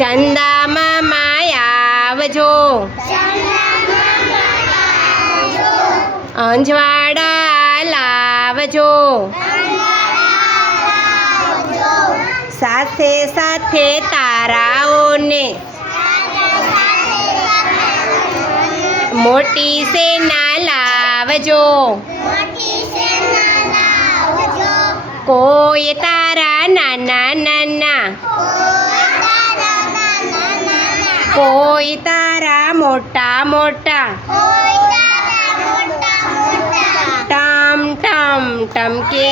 ચંદામાં માયાવજો અંજવાડા લાવજો સાથે સાથે તારાઓને. મોટી સેના લાવજો. કોઈ તારા નાના નાના. કોઈ તારા મોટા મોટા. ટમ ટમ ટમકે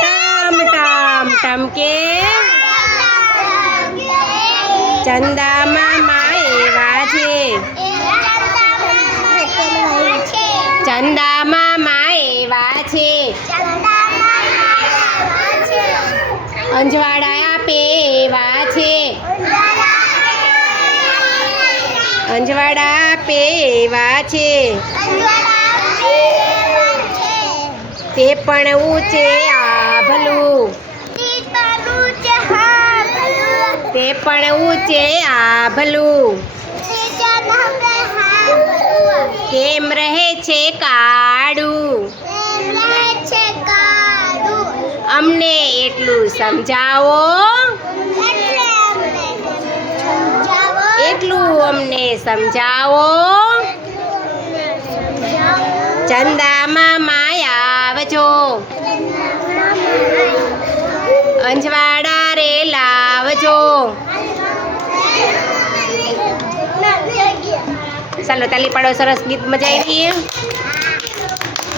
ટમ ટમ ટમકે ચંદામાં મામા એવા છે. ચંદામાં મામા એવા છે. અંજવાડા આપે એવા છે અંજવાડા પેવા છે. તે પણ ઊંચે આભલું. તે પણ ઊંચે આભલું. કેમ રહે છે કાળું? અમને એટલું સમજાવો. એટલું અમને સમજાવો? ચંદામાં માયા આવજો. અંજવાડા રે લાવજો. ચાલો તાલી પાડો સરસ ગીત મજા આવી